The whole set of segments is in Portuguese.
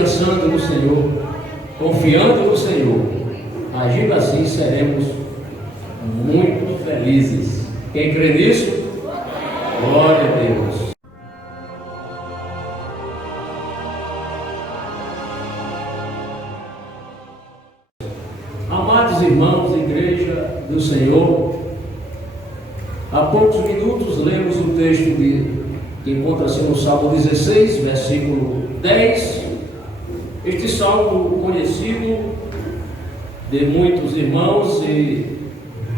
descansando no Senhor, confiando no Senhor, agindo assim, seremos muito felizes. Quem crê nisso? Glória a Deus. Amados irmãos, igreja do Senhor, há poucos minutos lemos o texto que encontra-se no Salmo 16, versículo 10. Este salmo conhecido de muitos irmãos, e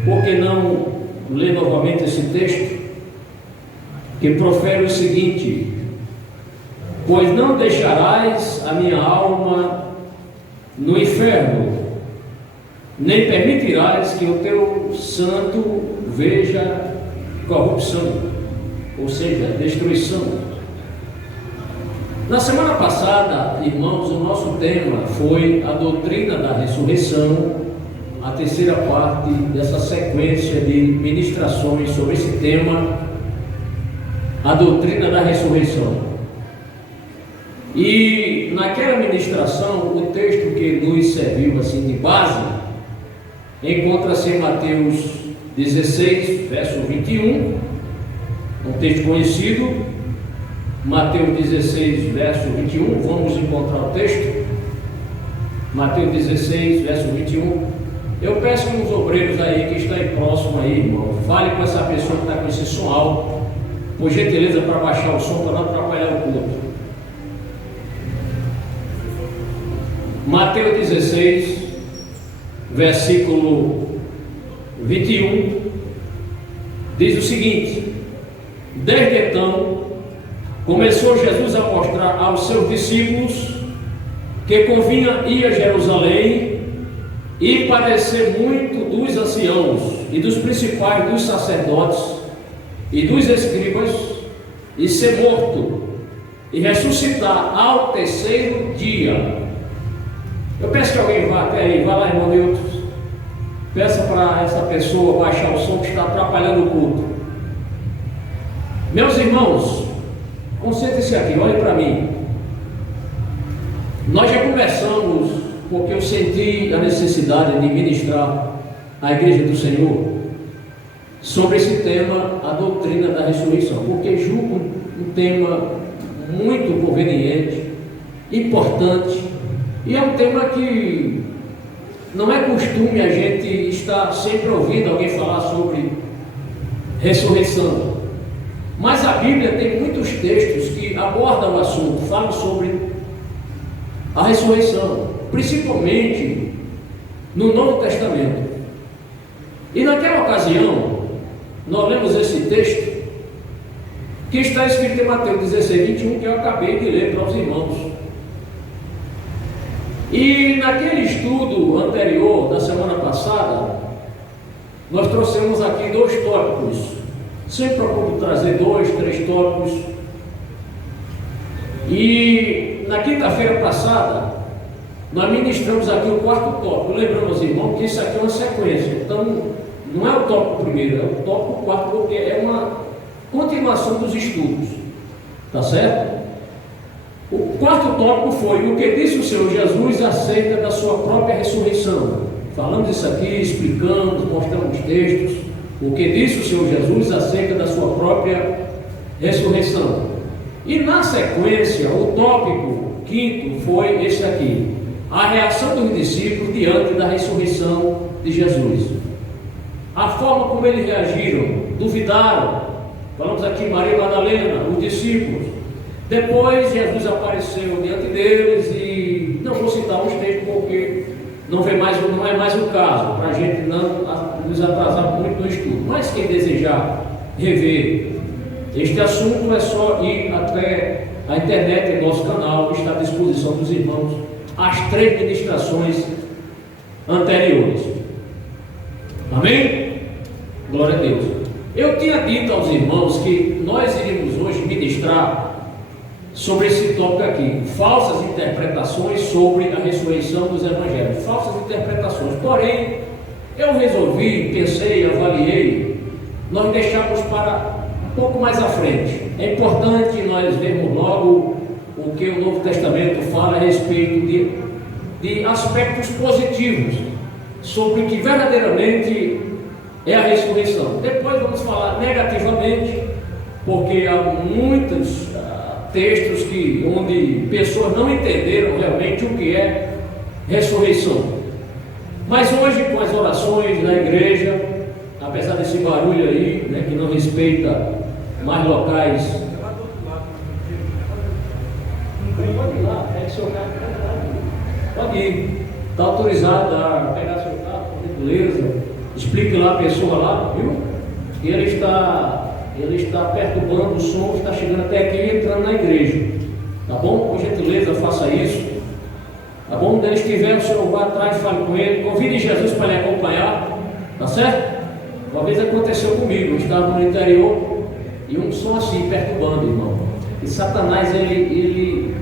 por que não ler novamente esse texto, que profere o seguinte: pois não deixarás a minha alma no inferno, nem permitirás que o teu santo veja corrupção, ou seja, destruição. Na semana passada, irmãos, o nosso tema foi a doutrina da ressurreição, a terceira parte dessa sequência de ministrações sobre esse tema, a doutrina da ressurreição. E naquela ministração, o texto que nos serviu assim de base encontra-se em Mateus 16, verso 21, um texto conhecido. Mateus 16, verso 21, vamos encontrar o texto. Mateus 16, verso 21. Eu peço que os obreiros aí que estão próximo aí, irmão, fale com essa pessoa que está com esse som alto, por gentileza, para baixar o som, para não atrapalhar o culto. Mateus 16, versículo 21, diz o seguinte: desde então começou Jesus a mostrar aos seus discípulos que convinha ir a Jerusalém e padecer muito dos anciãos e dos principais dos sacerdotes e dos escribas, e ser morto e ressuscitar ao terceiro dia. Eu peço que alguém vá até aí, vá lá, irmão Nilton, peça para essa pessoa baixar o som que está atrapalhando o culto. Meus irmãos, concentre-se aqui, olhe para mim. Nós já conversamos, porque eu senti a necessidade de ministrar à igreja do Senhor sobre esse tema, a doutrina da ressurreição, porque julgo um tema muito conveniente, importante, e é um tema que não é costume a gente estar sempre ouvindo alguém falar sobre ressurreição. Mas a Bíblia tem muitos textos que abordam o assunto, falam sobre a ressurreição, principalmente no Novo Testamento. E naquela ocasião, nós lemos esse texto que está escrito em Mateus 16, 21, que eu acabei de ler para os irmãos. E naquele estudo anterior, da semana passada, nós trouxemos aqui 2 tópicos. Sempre procuro trazer 2, 3 tópicos. E na quinta-feira passada, nós ministramos aqui o 4º tópico. Lembramos, irmãos, que isso aqui é uma sequência. Então, não é o tópico primeiro, é o tópico 4, porque é uma continuação dos estudos. Tá certo? O 4º tópico foi o que disse o Senhor Jesus acerca da sua própria ressurreição. Falamos isso aqui, explicamos, mostramos textos. O que disse o Senhor Jesus acerca da sua própria ressurreição. E na sequência, o tópico 5º foi esse aqui: a reação dos discípulos diante da ressurreição de Jesus. A forma como eles reagiram, duvidaram. Falamos aqui Maria Madalena, os discípulos. Depois Jesus apareceu diante deles, e não vou citar os textos porque não é mais o caso, para a gente não nos atrasar muito no estudo. Mas quem desejar rever este assunto é só ir até a internet, em nosso canal, que está à disposição dos irmãos, as 3 ministrações anteriores. Amém? Glória a Deus. Eu tinha dito aos irmãos que nós iríamos hoje ministrar sobre esse tópico aqui, falsas interpretações sobre a ressurreição dos evangelhos, falsas interpretações. Porém, eu resolvi, pensei, avaliei, nós deixamos para um pouco mais à frente. É importante nós vermos logo o porque o Novo Testamento fala a respeito de aspectos positivos sobre o que verdadeiramente é a ressurreição. Depois vamos falar negativamente, porque há muitos textos onde pessoas não entenderam realmente o que é ressurreição. Mas hoje, com as orações na igreja, apesar desse barulho aí, né, que não respeita mais locais, pode ir lá, pega seu carro, pode ir, está autorizado a pegar seu carro, beleza, explique lá a pessoa lá, viu? Que ele está perturbando o som, está chegando até aqui e entrando na igreja, tá bom? Por gentileza, faça isso, tá bom? Quando ele estiver, o senhor vá atrás, fale com ele, convide Jesus para lhe acompanhar, tá certo? Uma vez aconteceu comigo, eu estava no interior e um som assim, perturbando, irmão. E Satanás, ele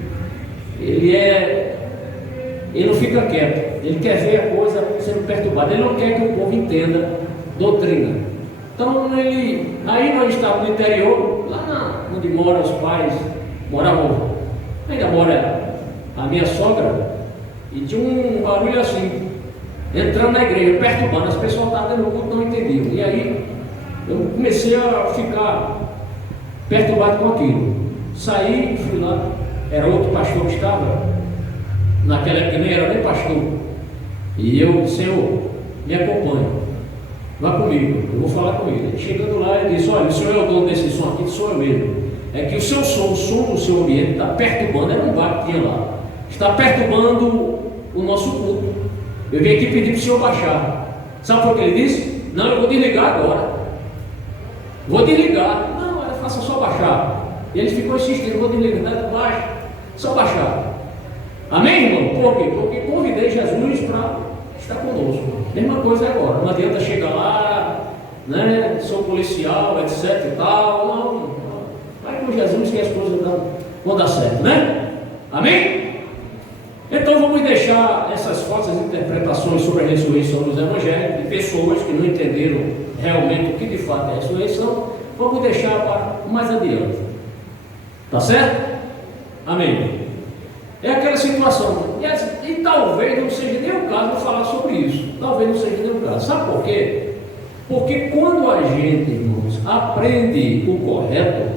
não fica quieto, ele quer ver a coisa sendo perturbada, ele não quer que o povo entenda doutrina. Então aí nós estávamos no interior, lá onde moram os pais, ainda mora a minha sogra, e tinha um barulho assim, entrando na igreja, perturbando, as pessoas estavam dentro do culto, não entendiam. E aí eu comecei a ficar perturbado com aquilo. Saí, fui lá, era outro pastor que estava, naquela época nem era nem pastor. E eu, Senhor, me acompanhe, vá comigo, eu vou falar com ele. Chegando lá, ele disse: olha, o senhor é o dono desse som aqui, sou eu mesmo. É que o seu som, o som do seu ambiente está perturbando, era um bar que tinha lá, está perturbando o nosso culto. Eu vim aqui pedir para o senhor baixar. Sabe o que ele disse? Não, eu vou desligar agora. Vou desligar. Não, faça só baixar. E ele ficou insistindo: vou desligar, baixa, só baixar. Amém, irmão? Por quê? Porque convidei Jesus para estar conosco. Mesma coisa agora. Não adianta chegar lá, né? Sou policial, etc e tal. Não. Vai com Jesus que as coisas vão dar certo, né? Amém? Então vamos deixar essas falsas interpretações sobre a ressurreição dos evangelhos, de pessoas que não entenderam realmente o que de fato é a ressurreição, vamos deixar para mais adiante. Tá certo? Amém? É aquela situação, e talvez não seja nem o caso de falar sobre isso, talvez não seja nem o caso. Sabe por quê? Porque quando a gente, irmãos, aprende o correto,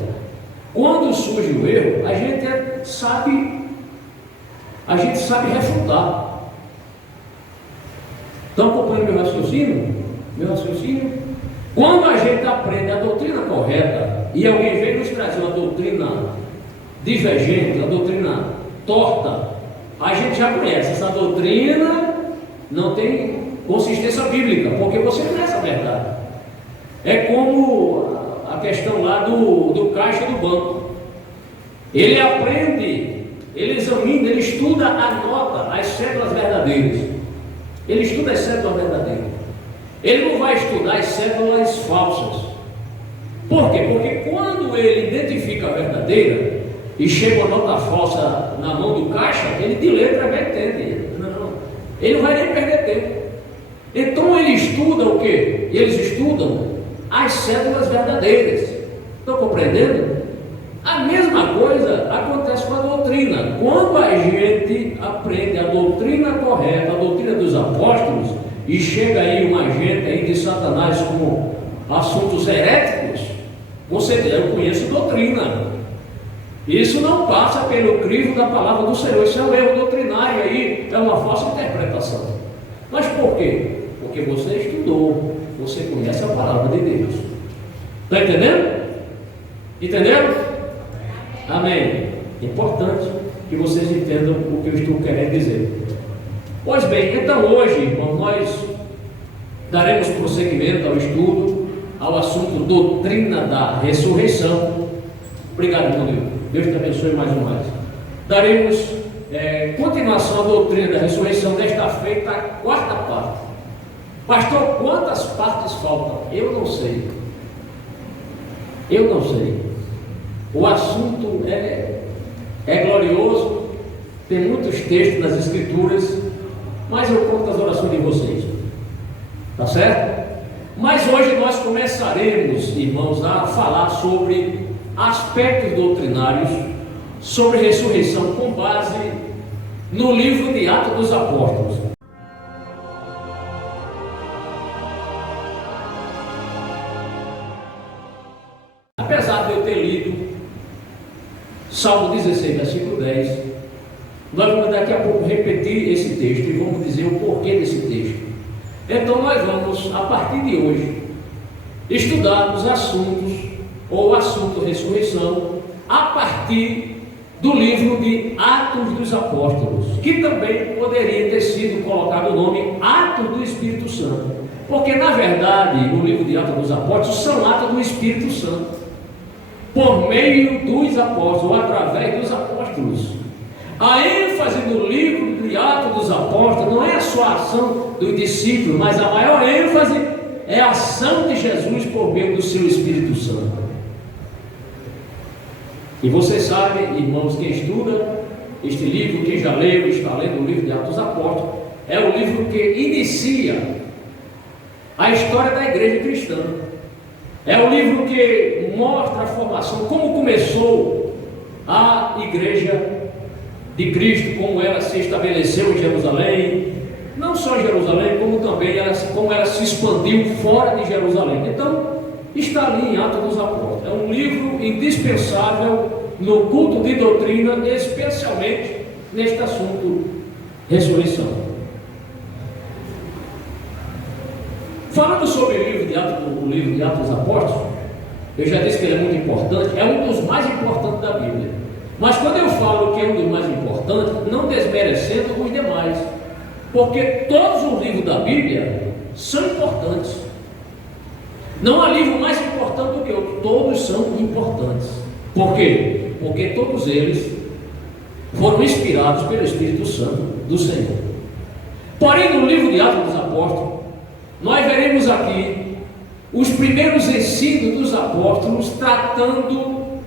quando surge o erro, a gente sabe refutar. Estão acompanhando meu raciocínio? Quando a gente aprende a doutrina correta e alguém vem nos trazer uma doutrina divergente, uma doutrina torta, a gente já conhece. Essa doutrina não tem consistência bíblica, porque você conhece a verdade. É como a questão lá do caixa do banco. Ele aprende, ele examina, ele estuda, anota as cédulas verdadeiras. Ele estuda as cédulas verdadeiras. Ele não vai estudar as cédulas falsas. Por quê? Porque quando ele identifica a verdadeira e chega uma nota falsa na mão do caixa, ele de letra vai entender. Não, ele não vai nem perder tempo. Então ele estuda o quê? Eles estudam as cédulas verdadeiras. Estão compreendendo? A mesma coisa acontece com a doutrina. Quando a gente aprende a doutrina correta, a doutrina dos apóstolos, e chega aí uma gente aí de Satanás com assuntos heréticos, você diz: eu conheço doutrina. Isso não passa pelo crivo da palavra do Senhor. Isso é um erro doutrinário aí, é uma falsa interpretação. Mas por quê? Porque você estudou, você conhece a palavra de Deus. Está entendendo? Entenderam? Amém. É importante que vocês entendam o que eu estou querendo dizer. Pois bem, então hoje, irmão, nós daremos prosseguimento ao estudo, ao assunto doutrina da ressurreição. Obrigado, irmão. Deus te abençoe mais e mais. Daremos continuação à doutrina da ressurreição desta feita, a quarta parte. Pastor, quantas partes faltam? Eu não sei. O assunto é glorioso, tem muitos textos nas Escrituras, mas eu conto as orações de vocês. Tá certo? Mas hoje nós começaremos, irmãos, a falar sobre aspectos doutrinários, sobre ressurreição com base no livro de Atos dos Apóstolos. Apesar de eu ter lido Salmo 16, versículo 10, nós vamos daqui a pouco repetir esse texto e vamos dizer o porquê desse texto. Então nós vamos, a partir de hoje, estudar os assuntos, ou o assunto ressurreição, a partir do livro de Atos dos Apóstolos, que também poderia ter sido colocado o nome Atos do Espírito Santo, porque na verdade, no livro de Atos dos Apóstolos, são atos do Espírito Santo, por meio dos apóstolos, ou através dos apóstolos. A ênfase do livro de Atos dos Apóstolos não é só a ação dos discípulos, mas a maior ênfase é a ação de Jesus por meio do seu Espírito Santo. E você sabe, irmãos, quem estuda este livro, quem já leu, está lendo o livro de Atos dos Apóstolos, é o livro que inicia a história da igreja cristã. É o livro que mostra a formação, como começou a igreja de Cristo, como ela se estabeleceu em Jerusalém, não só em Jerusalém, como também como ela se expandiu fora de Jerusalém. Então, está ali em Atos dos Apóstolos. É um livro indispensável no culto de doutrina, especialmente neste assunto ressurreição. Falando sobre o livro de Atos dos Apóstolos, eu já disse que ele é muito importante, é um dos mais importantes da Bíblia. Mas quando eu falo que é um dos mais importantes, não desmerecendo os demais, porque todos os livros da Bíblia são importantes. Não há livro mais importante do que outro, todos são importantes. Por quê? Porque todos eles foram inspirados pelo Espírito Santo do Senhor. Porém, no livro de Atos dos Apóstolos, nós veremos aqui os primeiros ensinos dos apóstolos, tratando,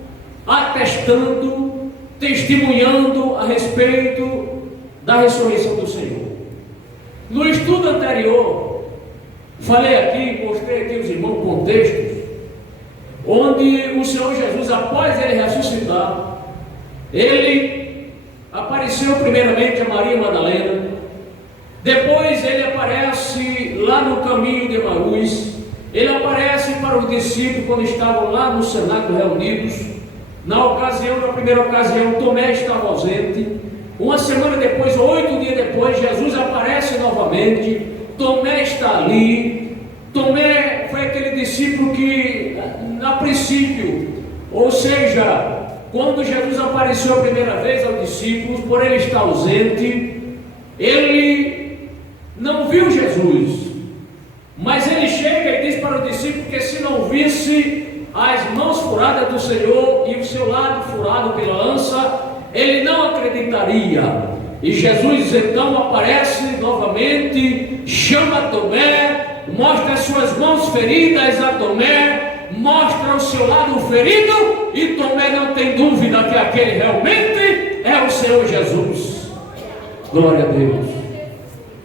atestando, testemunhando a respeito da ressurreição do Senhor. No estudo anterior, falei aqui, mostrei aqui aos irmãos contextos, onde o Senhor Jesus, após ele ressuscitar, ele apareceu primeiramente a Maria Madalena, depois ele aparece lá no caminho de Emaús, ele aparece para os discípulos quando estavam lá no cenáculo reunidos. Na primeira ocasião, Tomé estava ausente. Uma semana depois, 8 dias depois, Jesus aparece novamente. Tomé está ali. Tomé foi aquele discípulo que, a princípio, ou seja, quando Jesus apareceu a primeira vez aos discípulos, por ele estar ausente, ele não viu Jesus, mas ele chega e diz para o discípulo que se não visse as mãos furadas do Senhor e o seu lado furado pela lança, ele não acreditaria. E Jesus então aparece novamente, chama Tomé, mostra as suas mãos feridas a Tomé, mostra o seu lado ferido, e Tomé não tem dúvida que aquele realmente é o Senhor Jesus. Glória a Deus.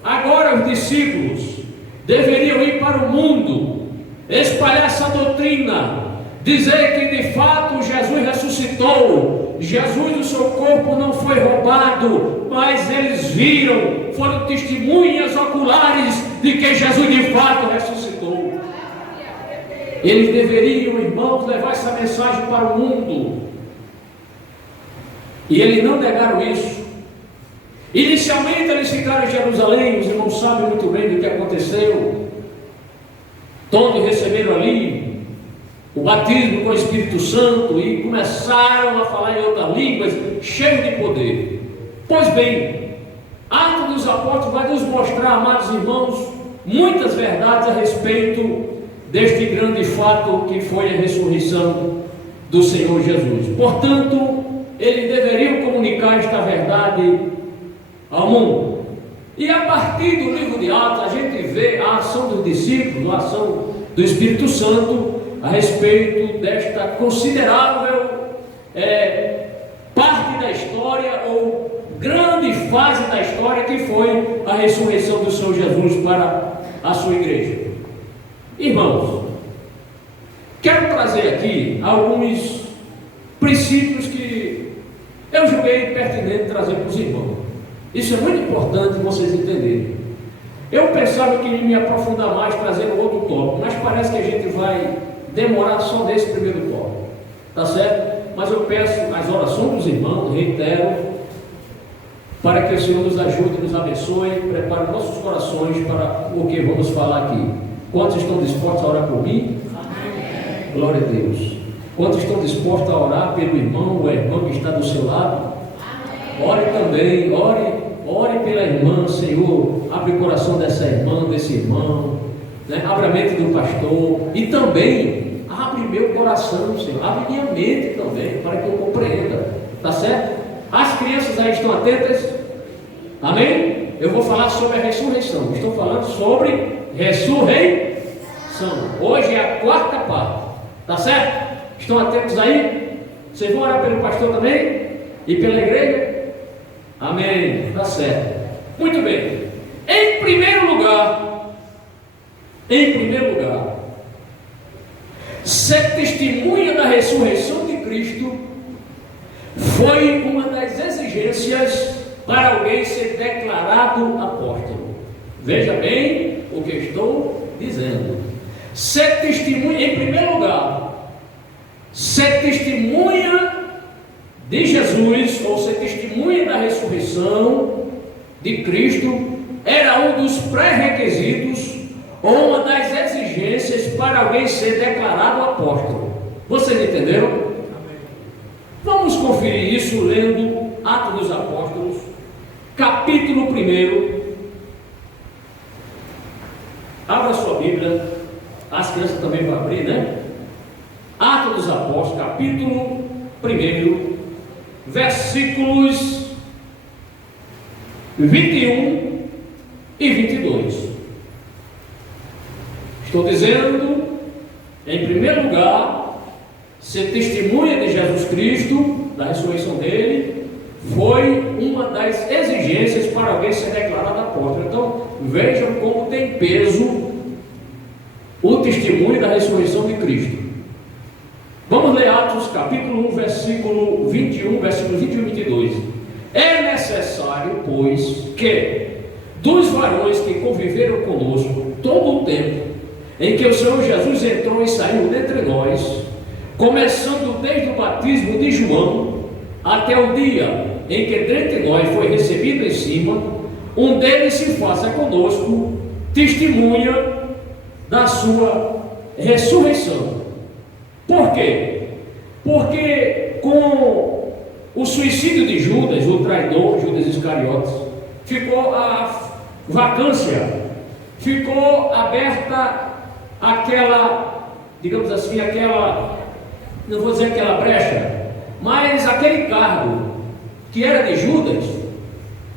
Agora os discípulos deveriam ir para o mundo, espalhar essa doutrina, dizer que de fato Jesus ressuscitou, Jesus, o seu corpo não foi roubado, mas eles viram, foram testemunhas oculares de que Jesus de fato ressuscitou. Eles deveriam, irmãos, levar essa mensagem para o mundo, e eles não negaram isso. Inicialmente eles ficaram em Jerusalém, os irmãos sabem muito bem do que aconteceu. Todos receberam ali o batismo com o Espírito Santo e começaram a falar em outras línguas, cheios de poder. Pois bem, Atos dos Apóstolos vai nos mostrar, amados irmãos, muitas verdades a respeito deste grande fato que foi a ressurreição do Senhor Jesus. Portanto, eles deveriam comunicar esta verdade ao mundo. E a partir do livro de Atos, a gente vê a ação dos discípulos, a ação do Espírito Santo a respeito desta considerável parte da história, ou grande fase da história, que foi a ressurreição do Senhor Jesus para a sua igreja. Irmãos, quero trazer aqui alguns princípios que eu julguei pertinente trazer para os irmãos. Isso é muito importante vocês entenderem. Eu pensava que iria me aprofundar mais trazendo outro tópico, mas parece que a gente vai demorar só nesse primeiro tópico, tá certo? Mas eu peço as orações dos irmãos, reitero, para que o Senhor nos ajude, nos abençoe, prepare nossos corações para o que vamos falar aqui. Quantos estão dispostos a orar por mim? Amém. Glória a Deus. Quantos estão dispostos a orar pelo irmão ou a irmã que está do seu lado? Amém. Ore também, ore pela irmã, Senhor, abre o coração dessa irmã, desse irmão, né? Abre a mente do pastor e também abre meu coração, Senhor, abre minha mente também, para que eu compreenda, tá certo? As crianças aí estão atentas? Amém? Eu vou falar sobre a ressurreição. Estou falando sobre ressurreição. Hoje é a quarta parte. Tá certo? Estão atentos aí? Vocês vão orar pelo pastor também? E pela igreja? Amém. Tá certo. Muito bem. Em primeiro lugar, ser testemunha da ressurreição de Cristo foi uma das exigências para alguém ser declarado apóstolo. Veja bem o que estou dizendo. Ser testemunha, em primeiro lugar, ser testemunha de Jesus, ou ser testemunha da ressurreição de Cristo, era um dos pré-requisitos, ou uma das exigências para alguém ser declarado apóstolo. Vocês entenderam? Vamos conferir isso lendo Atos dos Apóstolos, capítulo 1. Abra sua Bíblia, as crianças também vão abrir, né? Atos dos Apóstolos, capítulo 1, versículos 21 e 22. Estou dizendo, em primeiro lugar, ser testemunha de Jesus Cristo, da ressurreição dele, foi uma das exigências para alguém ser declarado apóstolo. Então, vejam como tem peso o testemunho da ressurreição de Cristo. Vamos ler Atos capítulo 1, versículo 21, versículos 21 e 22. É necessário, pois, que dos varões que conviveram conosco todo o tempo em que o Senhor Jesus entrou e saiu dentre nós, começando desde o batismo de João até o dia em que dentre nós foi recebido em cima, um deles se faça conosco testemunha da sua ressurreição. Por quê? Porque com o suicídio de Judas, o traidor, Judas Iscariotes, ficou a vacância, ficou aberta aquela, digamos assim, não vou dizer aquela brecha, mas aquele cargo que era de Judas,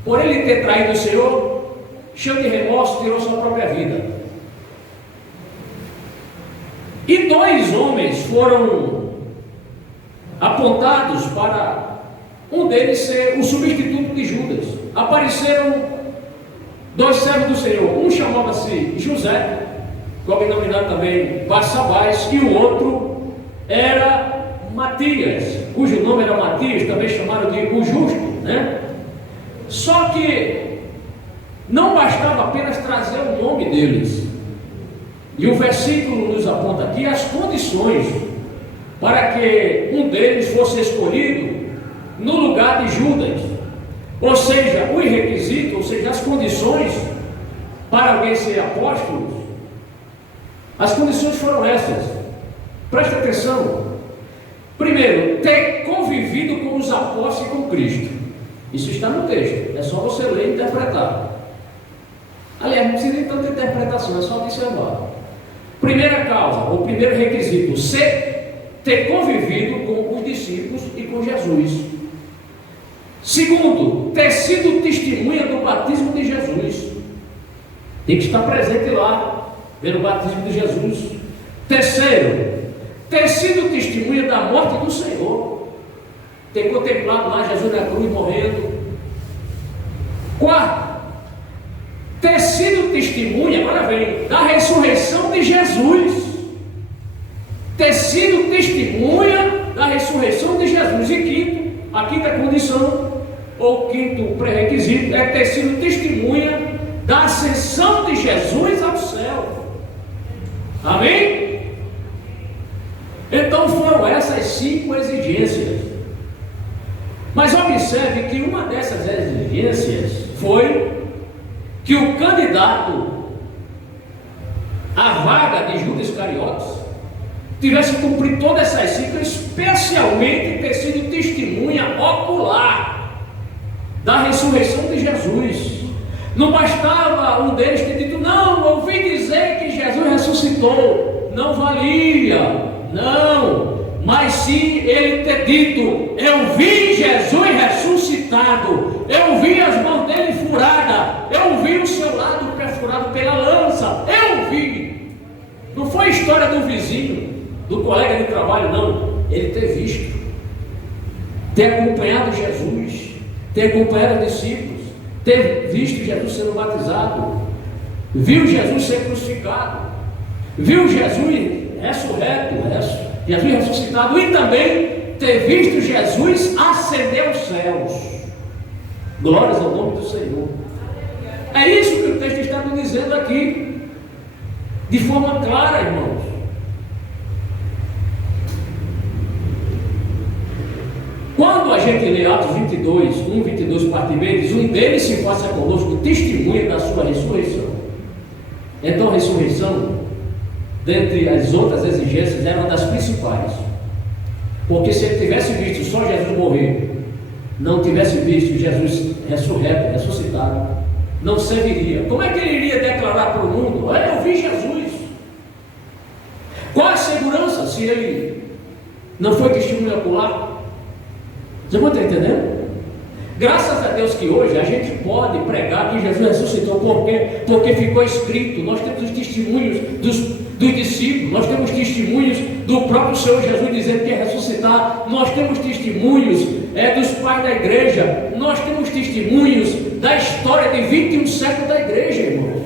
por ele ter traído o Senhor, cheio de remorso, tirou sua própria vida. E 2 homens foram apontados para um deles ser o substituto de Judas. Apareceram 2 servos do Senhor, um chamava-se José, denominado também Barsabás, e o outro era Matias, cujo nome era Matias, também chamaram de o Justo, né? Só que não bastava apenas trazer o nome deles, e o versículo nos aponta aqui as condições para que um deles fosse escolhido no lugar de Judas, ou seja, os requisitos, ou seja, as condições para alguém ser apóstolo. As condições foram essas, preste atenção. Primeiro, ter convivido com os apóstolos e com Cristo. Isso está no texto, é só você ler e interpretar. Aliás, não precisa nem tanta interpretação, é só observar. Primeira causa, ou primeiro requisito, ter convivido com os discípulos e com Jesus. Segundo, ter sido testemunha do batismo de Jesus. Tem que estar presente lá, pelo batismo de Jesus. Terceiro, ter sido testemunha da morte do Senhor, ter contemplado lá Jesus na cruz morrendo. Quarto, ter sido testemunha, agora vem, da ressurreição de Jesus, ter sido testemunha da ressurreição de Jesus. E quinto, a quinta condição, ou quinto pré-requisito, é ter sido testemunha da ascensão de Jesus ao céu. Amém? Então foram essas 5 exigências. Mas observe que uma dessas exigências foi que o candidato à vaga de Judas Iscariotes tivesse cumprido todas essas 5, especialmente ter sido testemunha ocular da ressurreição de Jesus. Não bastava um deles ter dito: não, ouvi dizer que Jesus ressuscitou. Não valia, não. Mas sim ele ter dito: eu vi Jesus ressuscitado, eu vi as mãos dele furadas, eu vi o seu lado perfurado pela lança, eu vi. Não foi história do vizinho, do colega de trabalho, não. Ele ter visto, ter acompanhado Jesus, ter acompanhado os discípulos, ter visto Jesus sendo batizado, viu Jesus ser crucificado, viu Jesus ressurreto, Jesus ressuscitado, e também ter visto Jesus ascender aos céus. Glórias ao nome do Senhor. É isso que o texto está nos dizendo aqui, de forma clara, irmãos. Quando a gente lê Atos 22, 22, parte B, diz: um deles se faça conosco testemunha da sua ressurreição. Então a ressurreição, dentre as outras exigências, era uma das principais. Porque se ele tivesse visto só Jesus morrer, não tivesse visto Jesus ressurreto, ressuscitado, não serviria. Como é que ele iria declarar para o mundo: olha, eu vi Jesus? Qual a segurança se ele não foi testemunha ocular? Você pode estar entendendo? Graças a Deus que hoje a gente pode pregar que Jesus ressuscitou. Por quê? Porque ficou escrito. Nós temos os testemunhos dos discípulos, nós temos testemunhos do próprio Senhor Jesus dizendo que ia ressuscitar, nós temos testemunhos dos pais da igreja, nós temos testemunhos da história de 21 séculos da igreja, irmãos.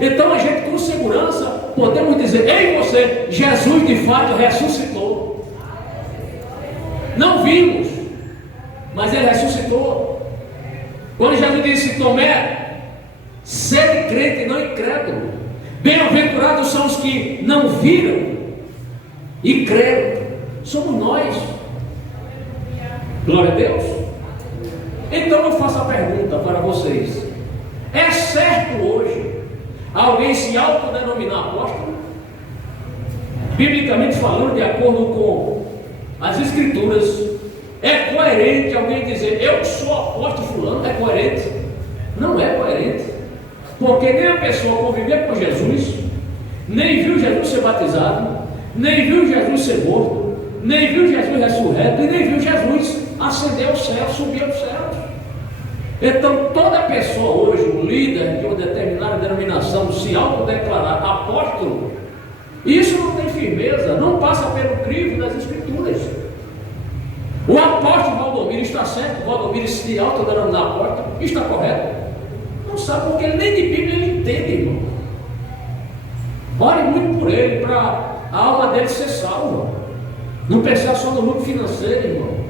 Então a gente com segurança podemos dizer: ei você, Jesus de fato ressuscitou. Não vimos, mas ele ressuscitou. Quando Jesus disse: Tomé, sede crente e não incrédulo, bem-aventurados são os que não viram e creram. Somos nós. Glória a Deus. Então eu faço a pergunta para vocês: é certo hoje alguém se autodenominar apóstolo? Biblicamente falando, de acordo com as Escrituras, é coerente alguém dizer: eu sou apóstolo fulano? É coerente? Não é coerente. Porque nem a pessoa conviveu com Jesus, nem viu Jesus ser batizado, nem viu Jesus ser morto, nem viu Jesus ressurreto, e nem viu Jesus ascender ao céu, subir aos céus. Então toda pessoa hoje, um líder de uma determinada denominação, se autodeclarar apóstolo, isso não tem firmeza, não passa pelo crivo das Escrituras. O apóstolo Valdomiro está certo? Valdomiro se autodenominar apóstolo, está correto? Não sabe, porque nem de Bíblia ele entende, irmão. Ore muito por ele, para a alma dele ser salva. Não pensar só no lucro financeiro, irmão.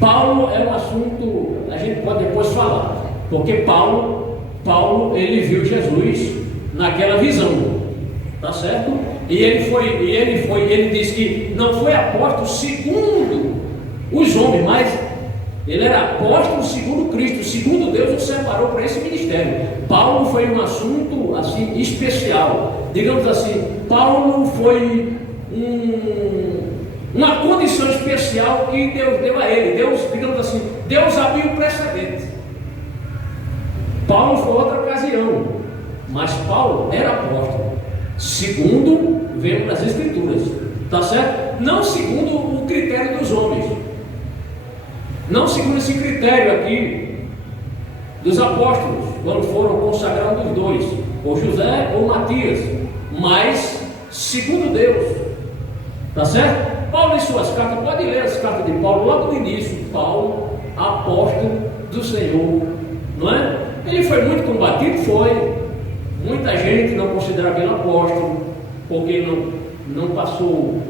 Paulo é um assunto, a gente pode depois falar, porque Paulo ele viu Jesus naquela visão, tá certo? E ele disse que não foi apóstolo segundo os homens, mas ele era apóstolo segundo Cristo, segundo Deus o separou para esse ministério. Paulo foi um assunto assim especial, digamos assim. Paulo foi uma condição especial que Deus deu a ele. Deus, digamos assim, Deus abriu o precedente. Paulo foi outra ocasião, mas Paulo era apóstolo, segundo vemos nas Escrituras, tá certo? Não segundo o critério dos homens, não segundo esse critério aqui dos apóstolos, quando foram consagrados os dois, ou José ou Matias, mas segundo Deus, tá certo? Paulo em suas cartas, pode ler as cartas de Paulo logo no início. Paulo, apóstolo do Senhor, não é? Ele foi muito combatido, foi. Muita gente não considerava ele apóstolo, porque não passou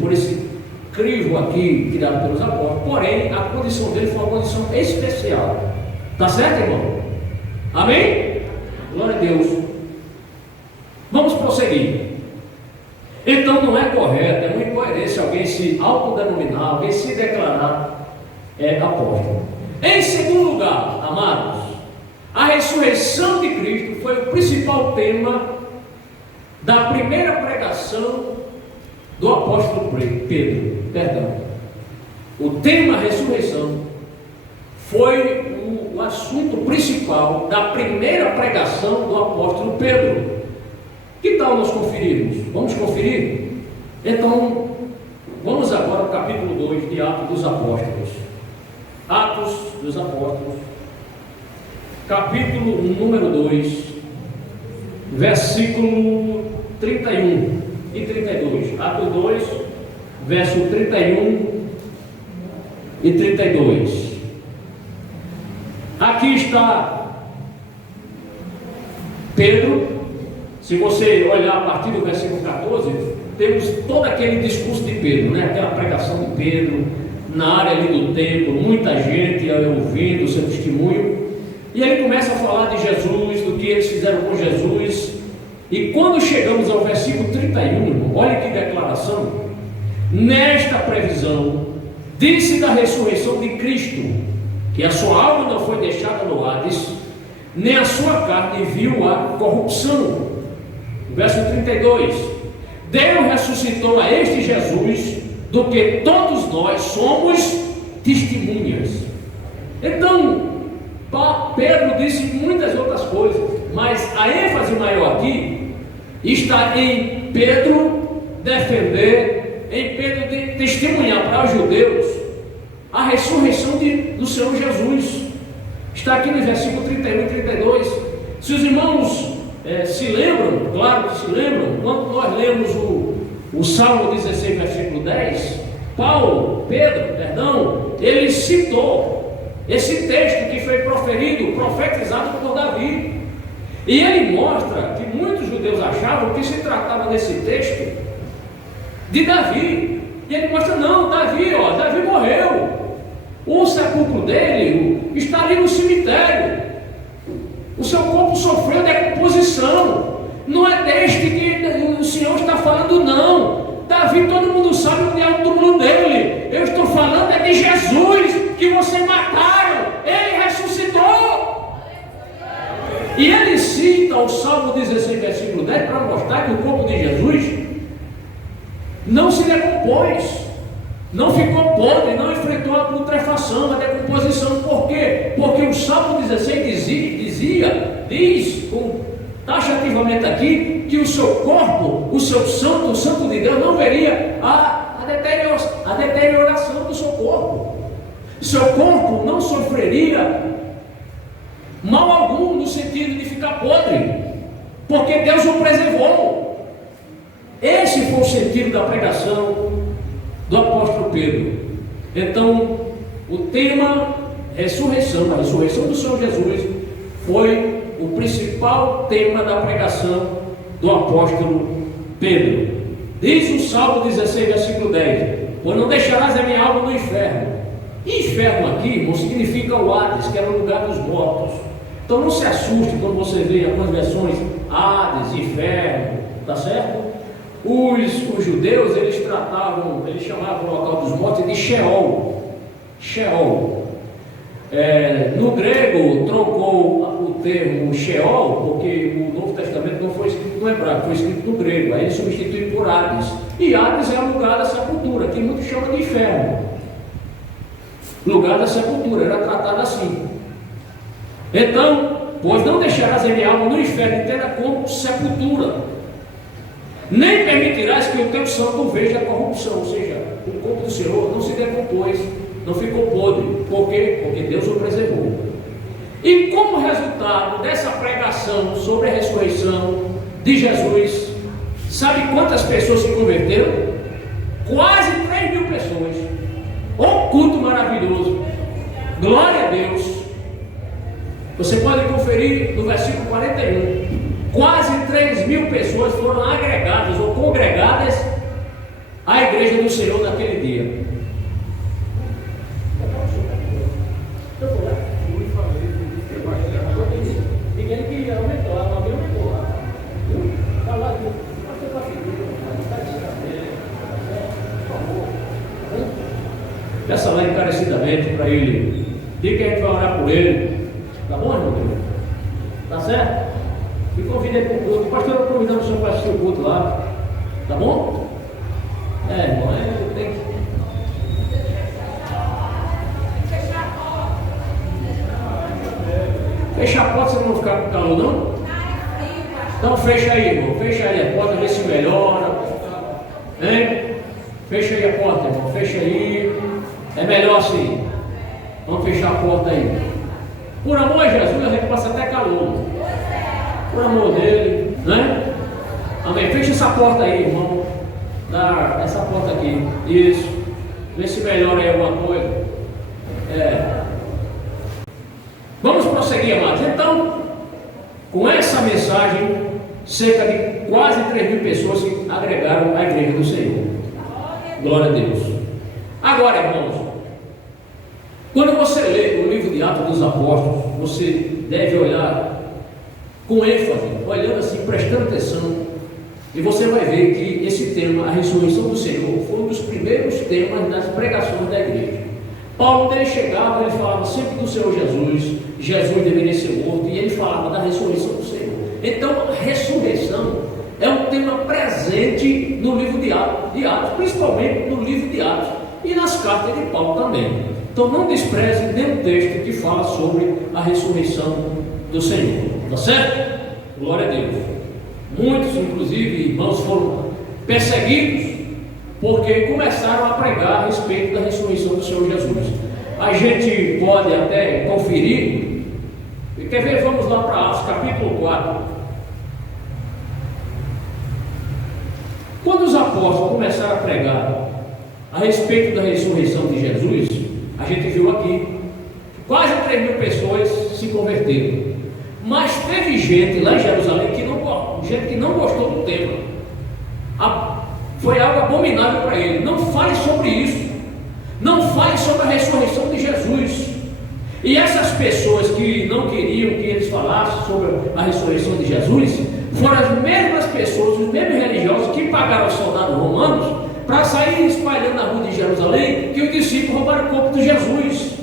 por esse crivo aqui criado pelos apóstolos, porém a condição dele foi uma condição especial. Tá certo, irmão? Amém? Glória a Deus. Vamos prosseguir. Então não é correto, é uma incoerência alguém se autodenominar, alguém se declarar apóstolo. Em segundo lugar, amados, a ressurreição de Cristo foi o principal tema da primeira pregação do apóstolo Pedro. O tema ressurreição foi o assunto principal da primeira pregação do apóstolo Pedro. Que tal nós conferirmos? Vamos conferir? Então, vamos agora ao capítulo 2 de Atos dos Apóstolos. Atos dos Apóstolos, capítulo número 2, versículo 31 e 32. Atos 2, verso 31 e 32. Aqui está Pedro. Se você olhar a partir do versículo 14, temos todo aquele discurso de Pedro, né? Aquela pregação de Pedro na área ali do templo, muita gente ouvindo o seu testemunho, e ele começa a falar de Jesus, do que eles fizeram com Jesus. E quando chegamos ao versículo 31, olha que declaração: nesta previsão disse da ressurreição de Cristo, que a sua alma não foi deixada no Hades, nem a sua carne viu a corrupção. Verso 32: Deus ressuscitou a este Jesus, do que todos nós somos testemunhas. Então, Pedro disse muitas outras coisas, mas a ênfase maior aqui está em Pedro defender, em Pedro de testemunhar para os judeus a ressurreição do Senhor Jesus. Está aqui no versículo 31 e 32. Se os irmãos se lembram, claro que se lembram, quando nós lemos o Salmo 16, versículo 10, Pedro, ele citou esse texto que foi profetizado por Davi. E ele mostra que muitos judeus achavam que se tratava nesse texto de Davi. E ele mostra: não, Davi morreu. O sepulcro dele está ali no cemitério. O seu corpo sofreu decomposição. Não é deste que o Senhor está falando, não. Davi, todo mundo sabe onde é o túmulo dele. Eu estou falando de Jesus, que vocês mataram. Ele ressuscitou. E ele cita o Salmo 16, versículo 10, para mostrar que o corpo de Jesus não se decompôs, não ficou podre, não enfrentou a putrefação, a decomposição. Por quê? Porque o Salmo 16 diz taxativamente aqui, que o seu corpo, o santo de Deus, não veria a deterioração do seu corpo. Seu corpo não sofreria mal algum, no sentido de ficar podre, porque Deus o preservou. Esse foi o sentido da pregação do apóstolo Pedro. Então, o tema ressurreição, a ressurreição do Senhor Jesus, foi o principal tema da pregação do apóstolo Pedro. Diz o Salmo 16, versículo 10: pois não deixarás a minha alma no inferno. Inferno aqui, irmão, significa o Hades, que era o lugar dos mortos. Então não se assuste quando você vê algumas versões Hades, inferno, tá certo? Os judeus, eles chamavam o local dos mortos de Sheol. No grego trocou o termo Sheol, porque o Novo Testamento não foi escrito no hebraico, foi escrito no grego. Aí ele substitui por Hades. E Hades é o lugar da sepultura, que muitos chamam de inferno. Lugar da sepultura, era tratado assim. Então, pois não deixarás a minha alma no inferno, terá como sepultura, nem permitirás que o teu santo veja a corrupção. Ou seja, o corpo do Senhor não se decompôs, não ficou podre. Por quê? Porque Deus o preservou. E como resultado dessa pregação sobre a ressurreição de Jesus, sabe quantas pessoas se converteram? Quase 3.000 pessoas. Um culto maravilhoso. Glória a Deus. Você pode conferir no versículo 41. Quase 3.000 pessoas foram agregadas ou congregadas a igreja do Senhor naquele dia. Ninguém que aumentou, alguém aumentou lá. Está lá, peça lá encarecidamente para ele. Diga que a gente vai orar por ele. Tá bom, irmão? Tá certo? E convidei para o culto. O pastor convidando o senhor para assistir o culto lá. Tá bom? Irmão, tem que. Fecha a porta, você não ficar com calor, não? Então fecha aí, irmão. Fecha aí a porta, vê se melhora. Hein? Fecha aí a porta, irmão. Fecha aí. É melhor assim. Vamos fechar a porta aí. Por amor de Jesus, a gente passa até calor. Por amor dele, né? Amém. Fecha essa porta aí, irmão. Dá essa porta aqui. Isso. Vê se melhora aí alguma coisa. Vamos prosseguir, amados. Então, com essa mensagem, cerca de quase 3.000 pessoas se agregaram à igreja do Senhor. Glória a Deus. Agora, irmãos, quando você lê o livro de Atos dos Apóstolos, você deve olhar com ênfase, olhando assim, prestando atenção, e você vai ver que esse tema, a ressurreição do Senhor, foi um dos primeiros temas das pregações da igreja. Paulo, quando ele chegava, ele falava sempre do Senhor Jesus, Jesus deveria ser morto, e ele falava da ressurreição do Senhor. Então, a ressurreição é um tema presente no livro de Atos, principalmente no livro de Atos, e nas cartas de Paulo também. Então, não despreze nenhum texto que fala sobre a ressurreição do Senhor, tá certo? Glória a Deus. Muitos, inclusive, irmãos, foram perseguidos porque começaram a pregar a respeito da ressurreição do Senhor Jesus. A gente pode até conferir. Quer ver? Vamos lá para Atos, capítulo 4. Quando os apóstolos começaram a pregar a respeito da ressurreição de Jesus, a gente viu aqui que quase 3.000 pessoas se converteram. Mas teve gente lá em Jerusalém que não gostou do tema. Foi algo abominável para ele. Não fale sobre isso. Não fale sobre a ressurreição de Jesus. E essas pessoas que não queriam que eles falassem sobre a ressurreição de Jesus foram as mesmas pessoas, os mesmos religiosos que pagaram os soldados romanos para sair espalhando na rua de Jerusalém que os discípulos roubaram o corpo de Jesus.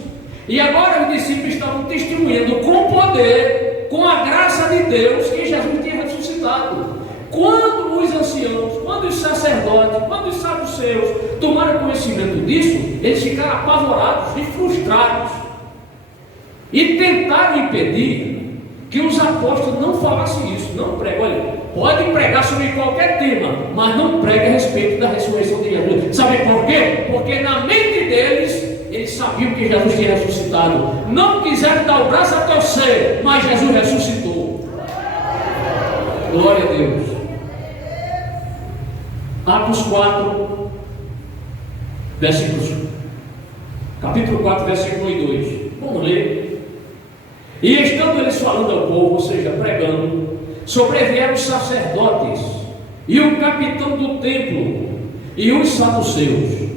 E agora os discípulos estavam testemunhando com poder, com a graça de Deus, que Jesus tinha ressuscitado. Quando os anciãos, quando os sacerdotes, quando os saduceus tomaram conhecimento disso, eles ficaram apavorados e frustrados e tentaram impedir que os apóstolos não falassem isso. Não pregue, olha, pode pregar sobre qualquer tema, mas não pregue a respeito da ressurreição de Jesus. Sabe por quê? Porque na mente deles, eles sabiam que Jesus tinha ressuscitado. Não quiseram dar o braço a torcer, mas Jesus ressuscitou. Glória a Deus. Atos 4, versículos, capítulo 4, versículo 1 e 2. Vamos ler. E estando eles falando ao povo, ou seja, pregando, sobrevieram os sacerdotes e o capitão do templo e os saduceus,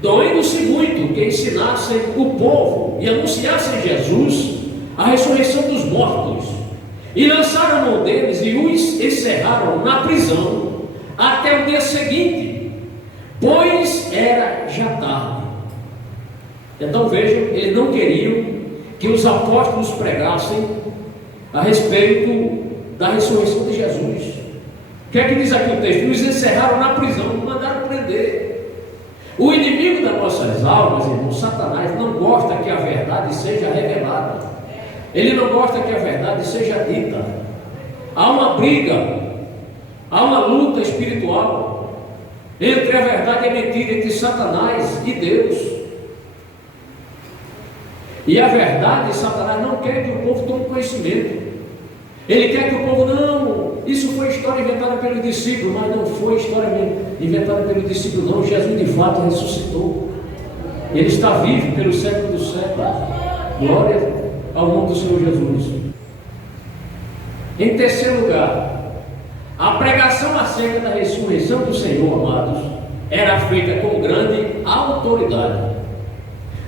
doendo-se muito que ensinassem o povo e anunciassem Jesus, a ressurreição dos mortos, e lançaram a mão deles e os encerraram na prisão até o dia seguinte, pois era já tarde. Então vejam, eles não queriam que os apóstolos pregassem a respeito da ressurreição de Jesus. O que é que diz aqui o texto? Os encerraram na prisão, mandaram prender. O inimigo das nossas almas, irmão, Satanás, não gosta que a verdade seja revelada. Ele não gosta que a verdade seja dita. Há uma briga, há uma luta espiritual entre a verdade e a mentira, entre Satanás e Deus. E a verdade, Satanás não quer que o povo tome conhecimento. Ele quer que o povo, não, isso foi história inventada pelos discípulos, mas não foi história inventada pelos discípulos, não. Jesus de fato ressuscitou. Ele está vivo pelo século dos séculos. Glória ao nome do Senhor Jesus. Em terceiro lugar, a pregação acerca da ressurreição do Senhor, amados, era feita com grande autoridade.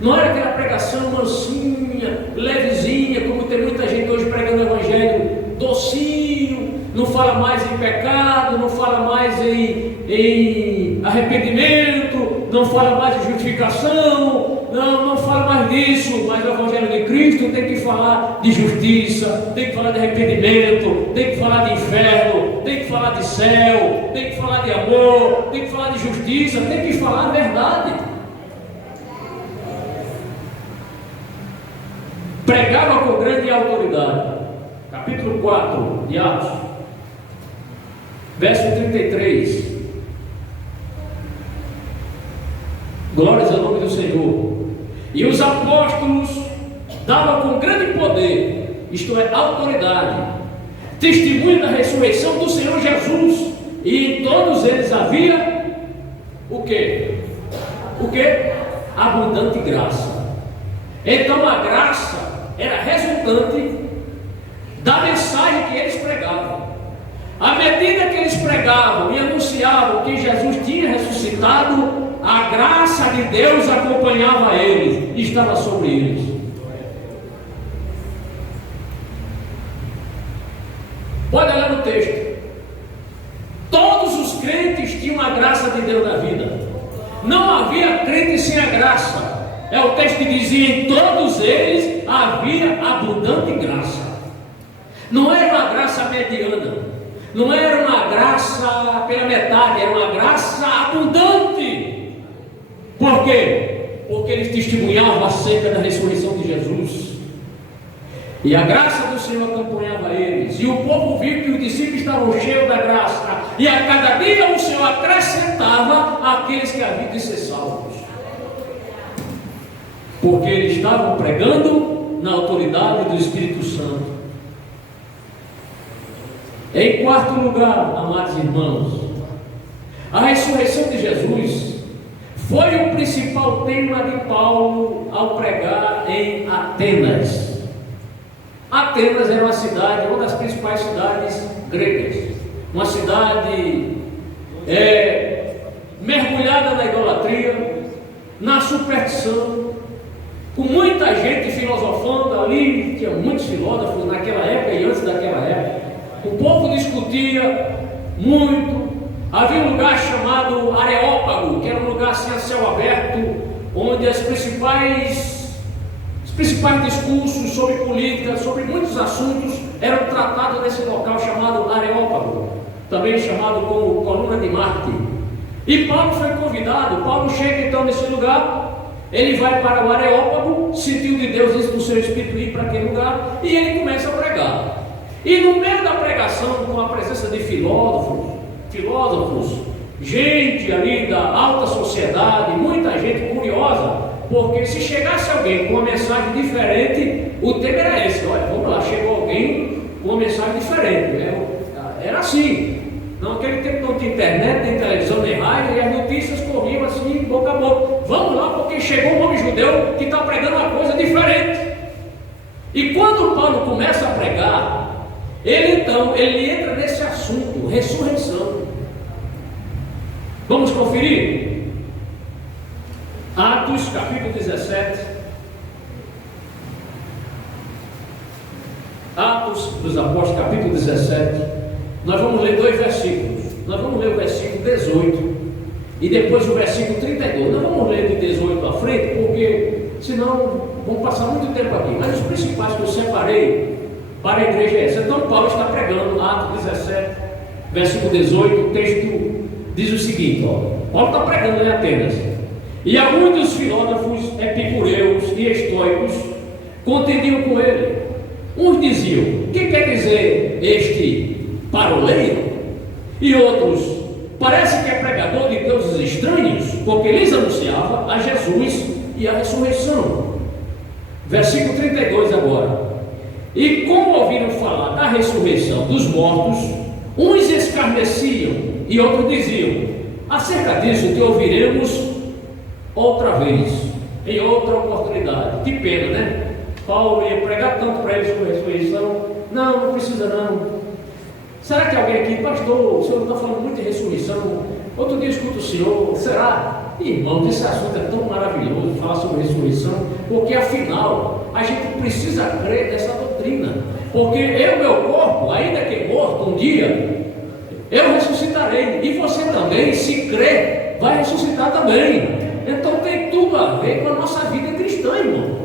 Não era aquela pregação mansinha, levezinha, como tem muita gente hoje pregando o evangelho docinho, não fala mais em pecado, não fala mais em arrependimento, não fala mais em justificação, não fala mais disso. Mas o evangelho de Cristo tem que falar de justiça, tem que falar de arrependimento, tem que falar de inferno, tem que falar de céu, tem que falar de amor, tem que falar de justiça, tem que falar a verdade. Pregava com grande autoridade. Capítulo 4 de Atos, verso 33. Glórias ao nome do Senhor. E os apóstolos davam com grande poder, isto é, autoridade, testemunho da ressurreição do Senhor Jesus. E em todos eles havia o quê? O quê? Abundante graça. Então a graça era resultante da mensagem que eles pregavam. À medida que eles pregavam e anunciavam que Jesus tinha ressuscitado, a graça de Deus acompanhava eles e estava sobre eles. Pode olhar no texto. Todos os crentes tinham a graça de Deus na vida. Não havia crente sem a graça. É o texto que dizia: em todos eles havia abundante graça. Não era uma graça mediana, não era uma graça pela metade, era uma graça abundante. Por quê? Porque eles testemunhavam acerca da ressurreição de Jesus, e a graça do Senhor acompanhava eles, e o povo viu que os discípulos estavam cheios da graça, e a cada dia o Senhor acrescentava aqueles que haviam de ser salvos, porque eles estavam pregando na autoridade do Espírito Santo. Em quarto lugar, amados irmãos, a ressurreição de Jesus foi o principal tema de Paulo ao pregar em Atenas. Atenas era uma cidade, uma das principais cidades gregas, uma cidade mergulhada na idolatria, na superstição, com muita gente filosofando ali. Tinha muitos filósofos naquela época e antes daquela época. O povo discutia muito. Havia um lugar chamado Areópago, que era um lugar assim a céu aberto, onde os principais discursos sobre política, sobre muitos assuntos, eram tratados nesse local chamado Areópago, também chamado como Coluna de Marte. E Paulo foi convidado. Paulo chega então nesse lugar, ele vai para o Areópago, sentiu de Deus do seu Espírito ir para aquele lugar, e ele começa a pregar. E no meio da pregação, com a presença de filósofos, gente ali da alta sociedade, muita gente curiosa, porque se chegasse alguém com uma mensagem diferente, o tema era esse: olha, vamos lá, chegou alguém com uma mensagem diferente. Era assim. Não, naquele tempo não tinha internet, nem televisão, nem rádio, e as notícias corriam assim, boca a boca. Vamos lá, porque chegou um homem judeu que está pregando uma coisa diferente. E quando Paulo começa a pregar, ele entra nesse assunto, ressurreição. Vamos conferir? Atos, capítulo 17. Atos dos Apóstolos, capítulo 17. Nós vamos ler 2 versículos. Nós vamos ler o versículo 18 e depois o versículo 32. Nós vamos ler de 18 à frente, porque senão vamos passar muito tempo aqui. Mas os principais que eu separei para a igreja é essa. Então Paulo está pregando, Atos 17, versículo 18. O texto diz o seguinte: Paulo está pregando em Atenas. E há muitos filósofos epicureus e estoicos contendiam com ele. Uns diziam: que quer dizer este paroleiro? E outros: parece que é pregador de deuses estranhos, porque lhes anunciava a Jesus e a ressurreição. Versículo 32 agora. E como ouviram falar da ressurreição dos mortos, uns escarneciam e outros diziam: acerca disso te ouviremos outra vez, em outra oportunidade. Que pena, né? Paulo ia pregar tanto para eles sobre a ressurreição. Não precisa não. Será que alguém aqui: pastor, o senhor está falando muito de ressurreição, Outro dia escuto o senhor, será? Irmão, esse assunto é tão maravilhoso, falar sobre ressurreição, porque afinal, a gente precisa crer nessa doutrina, porque eu, meu corpo, ainda que morto um dia, eu ressuscitarei, e você também, se crer, vai ressuscitar também. Então tem tudo a ver com a nossa vida cristã, irmão.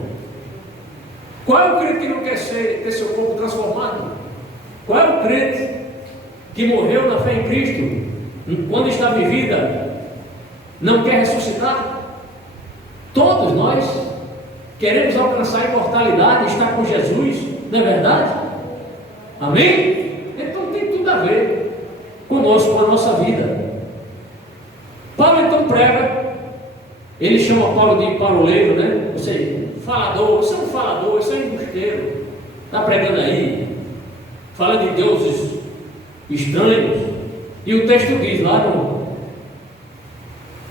Qual é o crente que não quer ter seu corpo transformado? Qual é o crente que morreu na fé em Cristo, quando estava em vida, não quer ressuscitar? Todos nós queremos alcançar a imortalidade, estar com Jesus, não é verdade? Amém? Então tem tudo a ver conosco, com a nossa vida. Paulo então prega, ele chama Paulo de paroleiro, né? Ou seja, falador, você é um falador, você é um embusteiro, está pregando aí, falando de deuses estranhos, e o texto diz lá no...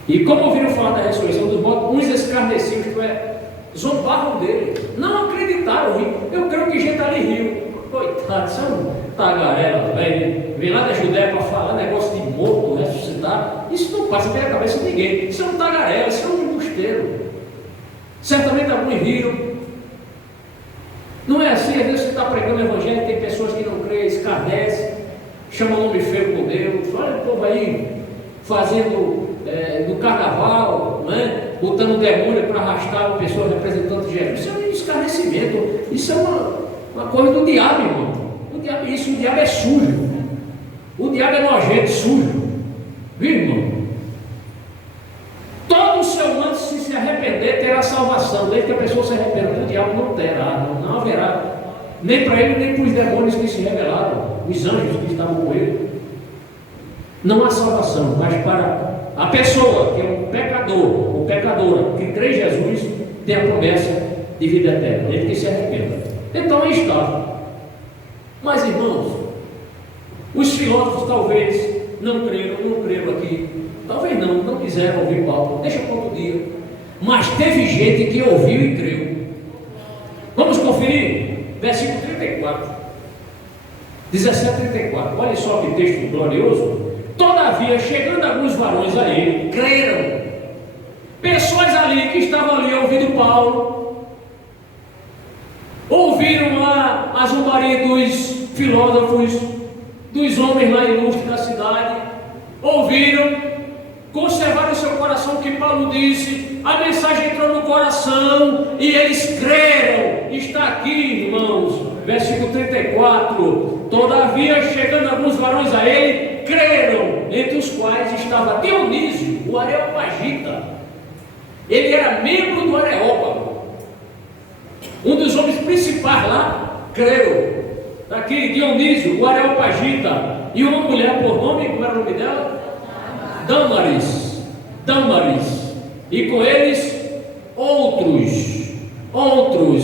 E como ouviram falar da ressurreição dos mortos, uns escarneciam, isto é, zombavam dele, não acreditaram, eu creio que gente ali riu, coitado, isso é um tagarela, velho, vem lá da Judéia para falar negócio de morto, ressuscitar, isso não passa pela cabeça de ninguém, isso é um tagarela, isso é um embusteiro, certamente alguns riram. Não é assim, às vezes você está pregando o evangelho, tem pessoas que não creem, escarnecem, chamam o nome feio por Deus, olha o povo aí fazendo do carnaval, né? Botando demônio para arrastar uma pessoa representante de Jesus. Isso é um escarnecimento, isso é uma coisa do diabo, irmão. O diabo é sujo, o diabo é nojento, sujo, viu, irmão? Todo ser humano, se arrepender, terá salvação, desde que a pessoa se arrependa. O diabo não terá, não haverá, nem para ele, nem para os demônios que se rebelaram, os anjos que estavam com ele. Não há salvação, mas para a pessoa que é um pecador ou pecadora, que crê em Jesus, tem a promessa de vida eterna, desde que se arrependa. Então aí está. Mas, irmãos, os filósofos talvez não creram aqui, talvez não quiseram ouvir Paulo, deixa para outro dia. Mas teve gente que ouviu e creu. Vamos conferir? Versículo 34, 17 a 34. Olha só que texto glorioso. Todavia, chegando alguns varões a ele, creram. Pessoas ali que estavam ali ouvindo Paulo, ouviram lá a zombaria dos filósofos, dos homens lá ilustres da cidade, ouviram, conservaram o seu coração o que Paulo disse, a mensagem entrou no coração e eles creram. Está aqui, irmãos, versículo 34. Todavia, chegando alguns varões a ele, creram, entre os quais estava Dionísio, o Areopagita. Ele era membro do Areópago, um dos homens principais lá, creram. Está aqui Dionísio, o Areopagita, e uma mulher por nome, como era o nome dela? Dâmaris, e com eles outros,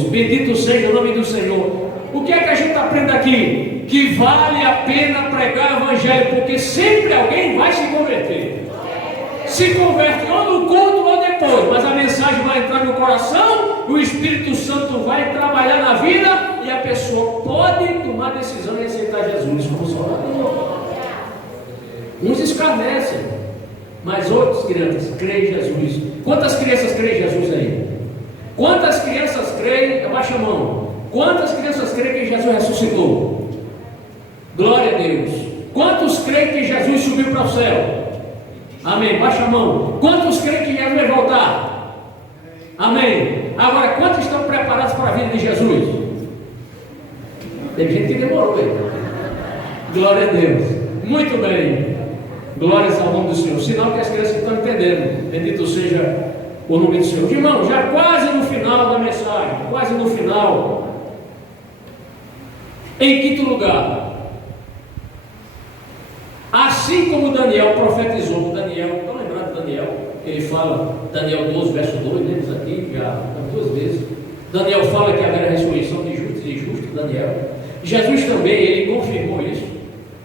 bendito seja o nome do Senhor. O que é que a gente aprende aqui? Que vale a pena pregar o evangelho, porque sempre alguém vai se converter. Se converte ou no culto ou depois, mas a mensagem vai entrar no coração, o Espírito Santo vai trabalhar na vida e a pessoa pode tomar decisão e aceitar Jesus como Salvador. Uns escarnecem, mas outros crianças creem em Jesus. Quantas crianças creem em Jesus aí? Quantas crianças creem? Abaixa a mão. Quantas crianças creem que Jesus ressuscitou? Glória a Deus. Quantos creem que Jesus subiu para o céu? Amém. Baixa a mão. Quantos creem que Jesus vai voltar? Amém. Agora, quantos estão preparados para a vida de Jesus? Tem gente que demorou aí. Glória a Deus. Muito bem. Glórias ao nome do Senhor. Sinal que as crianças estão entendendo. Bendito seja o nome do Senhor. Irmão, já quase no final da mensagem, quase no final. Em quinto lugar, assim como Daniel profetizou, Daniel, estão lembrando de Daniel? Ele fala, Daniel 12, verso 2, né, diz aqui, já duas vezes. Daniel fala que haverá ressurreição de justos e injustos, Daniel. Jesus também, ele confirmou isso,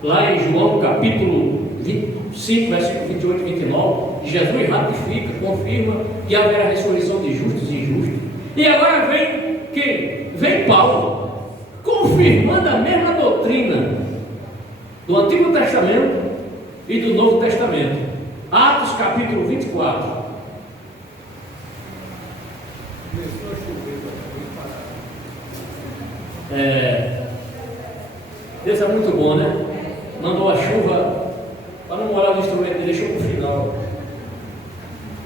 lá em João capítulo 25, versículo 28 e 29, Jesus ratifica, confirma que haverá ressurreição de justos e injustos. E agora vem quem? Vem Paulo, confirmando a mesma doutrina do Antigo Testamento e do Novo Testamento. Atos capítulo 24. Deus é muito bom, né? Mandou a chuva para não molhar o instrumento, deixou para o final.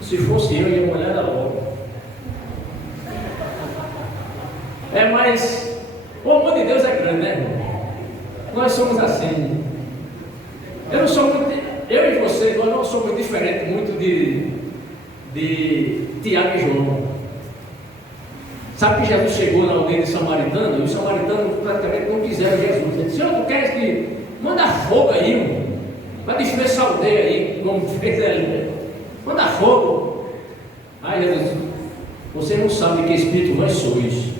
Se fosse eu, ia molhar ela logo. Mas o amor de Deus é grande, né, irmão? Nós somos assim. Eu e você, nós não somos diferentes muito de Tiago e João. Sabe que Jesus chegou na aldeia de Samaritano e os samaritanos praticamente não quiseram Jesus. Ele disse: Senhor, tu queres que manda fogo aí, irmão, para destruir essa aldeia aí, como fez ali. Manda fogo. Aí Jesus disse: você não sabe de que espírito vós sois,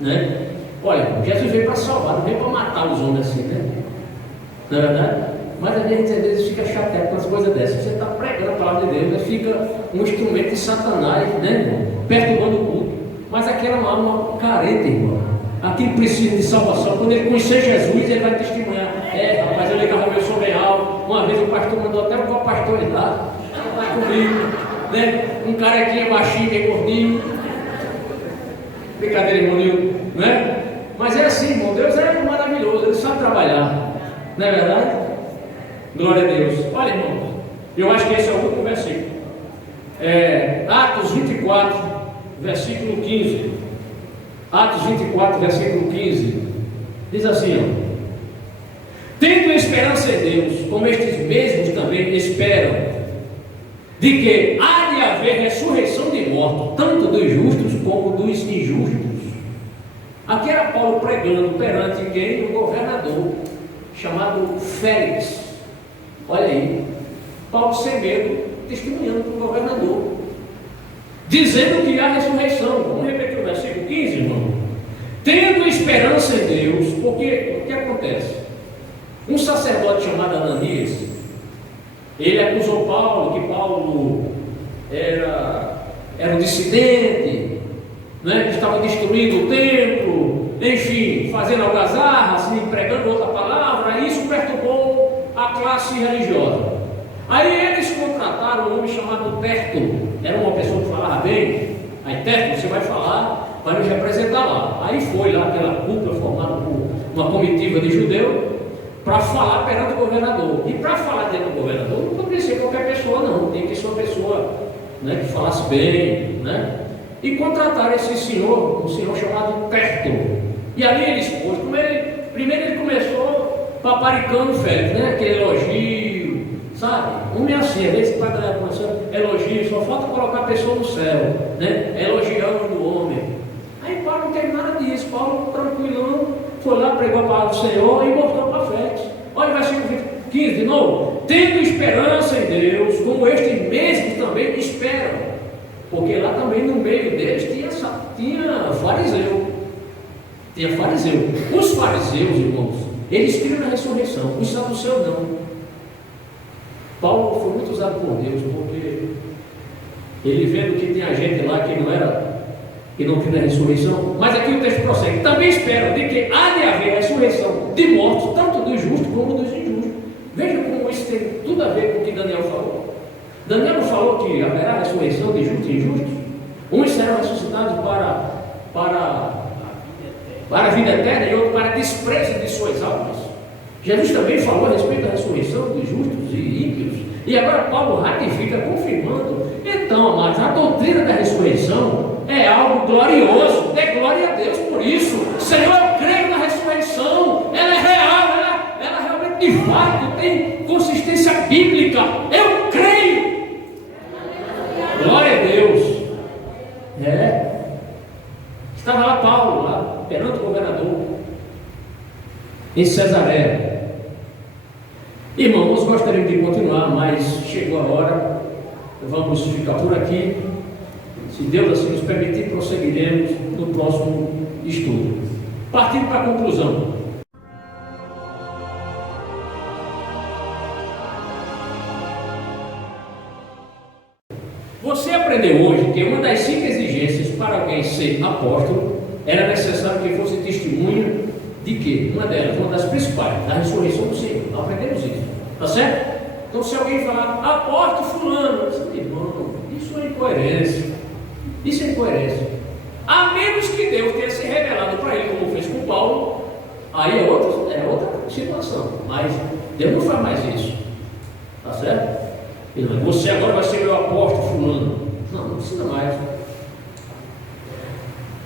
né? Olha, Jesus veio para salvar, não veio para matar os homens assim, né? Não é verdade? Mas a gente às vezes fica chateado com as coisas dessas. Você está pregando a palavra de Deus, fica um instrumento de Satanás, né, irmão? Perturbando o culto. Mas aquela é uma alma carente, irmão. Aquele precisa de salvação. Quando ele conhecer Jesus, ele vai testemunhar. Rapaz, eu ligava meu som bem alto. Uma vez o pastor mandou até um pastor ir lá comigo, né? Um carequinha baixinho, bem gordinho. Brincadeira, irmão Nil, né? Mas é assim, irmão. Deus é maravilhoso, ele sabe trabalhar. Não é verdade? Glória a Deus. Olha, irmão, eu acho que esse é o último versículo. Atos 24, versículo 15. Atos 24, versículo 15. Diz assim, ó: tendo esperança em Deus, como estes mesmos também esperam, de que há de haver ressurreição de mortos, tanto dos justos como dos injustos. Aqui era Paulo pregando perante quem? O governador, chamado Félix. Olha aí, Paulo sem medo, testemunhando para o governador, dizendo que há ressurreição. Vamos repetir o versículo 15, irmão. Tendo esperança em Deus, porque o que acontece? Um sacerdote chamado Ananias, ele acusou Paulo, que Paulo era um dissidente, né, que estava destruindo o templo, enfim, fazendo algazarra, assim, pregando outra palavra, e isso perturbou a classe religiosa. Aí eles contrataram um homem chamado Tertulo, era uma pessoa que falava bem. Aí Tertulo, você vai falar, vai nos representar lá. Aí foi lá aquela cúpula formada por uma comitiva de judeu, para falar perante o governador. E para falar dentro do governador, não poderia ser qualquer pessoa, não. Tem que ser uma pessoa, né, que falasse bem, né? E contrataram esse senhor, um senhor chamado Tertulo. E ali ele expôs, primeiro ele começou paparicando o Félix, né? Aquele elogio, sabe? Homem assim, às vezes para ganhar começando elogio, só falta colocar a pessoa no céu, né? Elogiando o homem. Aí Paulo não teve nada disso. Paulo, tranquilão, foi lá, pregou a palavra do Senhor e mostrou para Félix. Olha o versículo 15 de novo: tendo esperança em Deus, como estes mesmos também esperam. Porque lá também no meio deles tinha fariseu. Tinha fariseu. Os fariseus, irmãos, eles criam na ressurreição. Os saduceus não. Paulo foi muito usado por Deus, porque ele vendo que tinha gente lá que não cria na ressurreição. Mas aqui o texto prossegue: também esperam de que há de haver ressurreição de mortos, tanto dos justos como dos injustos. Veja como isso tem tudo a ver com o que Daniel falou. Daniel falou que haverá ressurreição de justos e injustos. Uns serão ressuscitados para a vida eterna e outros para desprezo de suas almas. Jesus também falou a respeito da ressurreição dos justos e ímpios. E agora Paulo ratifica, confirmando. Então, amados, a doutrina da ressurreição é algo glorioso. Dê glória a Deus por isso. Senhor, eu creio na ressurreição. Ela é real, ela realmente de fato tem consistência bíblica. Eu creio. Glória a Deus. Estava lá Paulo, lá perante o governador, em Cesareia. Irmão, nós gostaríamos de continuar, mas chegou a hora. Vamos ficar por aqui. Se Deus assim nos permitir, prosseguiremos no próximo estudo. Partindo para a conclusão. Você aprendeu hoje que uma das 5 exigências para alguém ser apóstolo era necessário que fosse testemunha de quê? Uma delas, uma das principais, da ressurreição do Senhor. Aprendemos isso, tá certo? Então, se alguém falar, aporte fulano, eu digo, irmão, isso é incoerência. Isso é incoerência. A menos que Deus tenha se revelado para ele, como fez com Paulo, aí é outra situação. Mas Deus não faz mais isso. Tá certo? Você agora vai ser meu apóstolo fulano. Não precisa mais.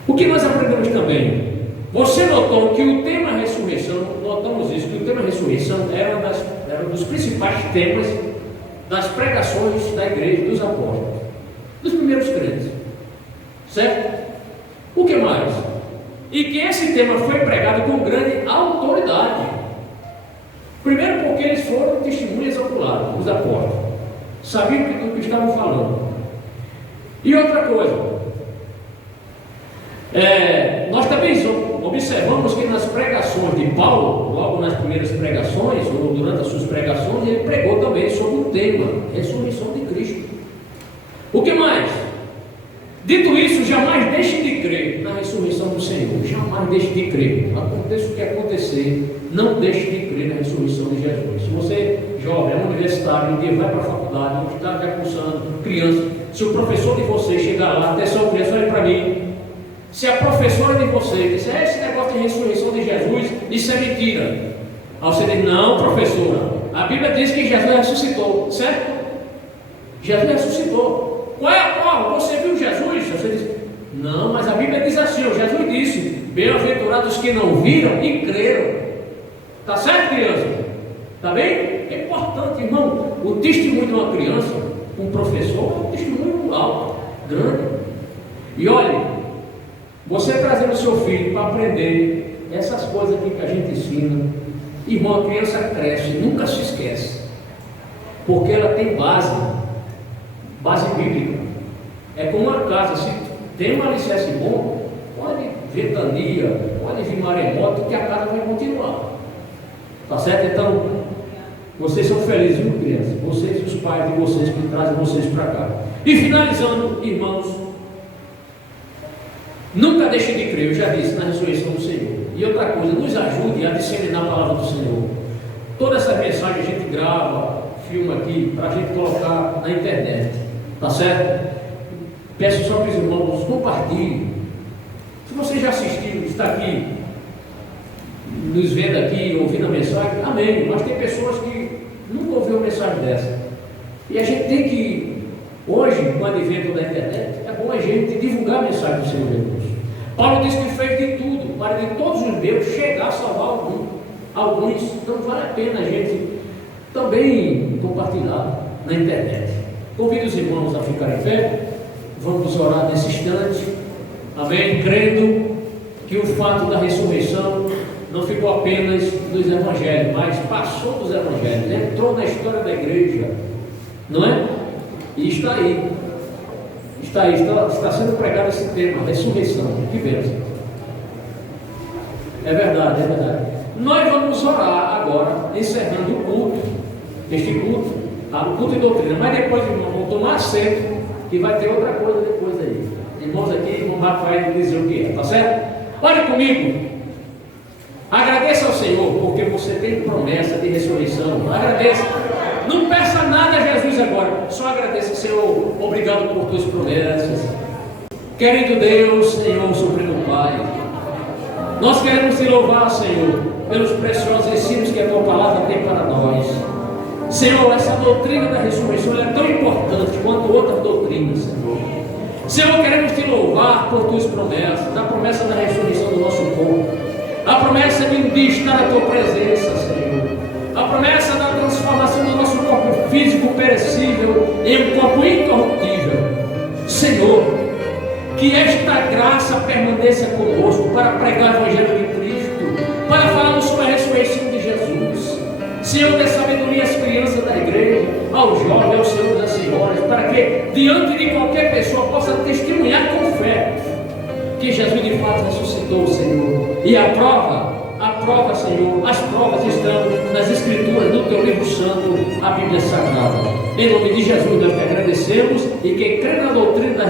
O que nós aprendemos também? Você notou que o tema ressurreição, notamos isso, que o tema ressurreição era um dos principais temas das pregações da igreja, dos apóstolos, dos primeiros crentes. Certo? O que mais? E que esse tema foi pregado com grande autoridade. Primeiro porque eles foram testemunhas oculares, os apóstolos. Sabiam do que estavam falando. E outra coisa, nós também observamos que nas pregações de Paulo, logo nas primeiras pregações, ou durante as suas pregações, ele pregou também sobre o tema, ressurreição de Cristo. O que mais? Dito isso, jamais deixe de crer na ressurreição do Senhor. Jamais deixe de crer. Aconteça o que acontecer, não deixe de crer na ressurreição de Jesus. Se você, jovem, é universitário, um dia vai para a faculdade, ou está já cursando, criança, se o professor de vocês chegar lá, atenção criança, olha para mim. Se a professora de vocês disser, esse negócio de ressurreição de Jesus, isso é mentira. Aí você diz, não, professora, a Bíblia diz que Jesus ressuscitou, certo? Jesus ressuscitou. Qual é a prova? Você viu Jesus? Você diz, não, mas a Bíblia diz assim, Jesus disse, bem-aventurados que não viram e creram. Está certo, criança? Está bem? É importante, irmão, o testemunho de uma criança, um professor, é um testemunho alto, grande. E olha, você trazendo seu filho para aprender essas coisas aqui que a gente ensina, irmão, a criança cresce, nunca se esquece, porque ela tem base bíblica. É como uma casa, se tem um alicerce bom, pode ventania, pode vir maremoto, que a casa vai continuar. Tá certo? Então, vocês são felizes, viu, crianças? Vocês e os pais de vocês que trazem vocês para cá. E finalizando, irmãos, nunca deixe de crer, eu já disse, na ressurreição do Senhor. E outra coisa, nos ajude a disseminar a palavra do Senhor. Toda essa mensagem a gente grava, filma aqui, para a gente colocar na internet. Tá certo? Peço só que os irmãos compartilhem. Se você já assistiu, está aqui, nos vendo aqui, ouvindo a mensagem, amém. Mas tem pessoas que nunca ouviram uma mensagem dessa. E a gente tem que, hoje, com o advento da internet, é bom a gente divulgar a mensagem do Senhor Jesus. Paulo disse que fez de tudo, para de todos os meus chegar a salvar alguns. Então vale a pena a gente também compartilhar na internet. Convido os irmãos a ficarem em pé. Vamos orar nesse instante. Amém? Crendo que o fato da ressurreição não ficou apenas nos evangelhos, mas passou dos evangelhos, entrou na história da igreja, não é? E está aí, está sendo pregado esse tema, ressurreição. Que bênção! É verdade. Nós vamos orar agora, encerrando o culto, este culto, o culto e doutrina, mas depois, irmão, vamos tomar assento, que vai ter outra coisa depois aí. Irmãos aqui, irmão Rafael dizer o que é, tá certo? Olhe comigo. Agradeça ao Senhor, porque você tem promessa de ressurreição. Agradeça. Não peça nada a Jesus agora. Só agradeça, Senhor. Obrigado por tuas promessas. Querido Deus, Senhor, Supremo Pai, nós queremos te louvar, Senhor, pelos preciosos ensinos que a tua palavra tem para nós. Senhor, essa doutrina da ressurreição é tão importante quanto outras doutrinas, Senhor. Senhor, queremos te louvar por tuas promessas, a promessa da ressurreição do nosso corpo, a promessa de um dia estar à tua presença, Senhor, a promessa da transformação do nosso corpo físico perecível em um corpo incorruptível. Senhor, que esta graça permaneça conosco para pregar o Evangelho de Cristo, para falarmos sobre a ressurreição de Jesus. Senhor, dê sabedoria às crianças da igreja, aos jovens, aos senhores e às senhoras, para que diante de qualquer pessoa possa testemunhar com fé que Jesus de fato ressuscitou, Senhor. E a prova, Senhor, as provas estão nas Escrituras, no teu livro santo, a Bíblia Sagrada. Em nome de Jesus nós te agradecemos, e quem crê na doutrina da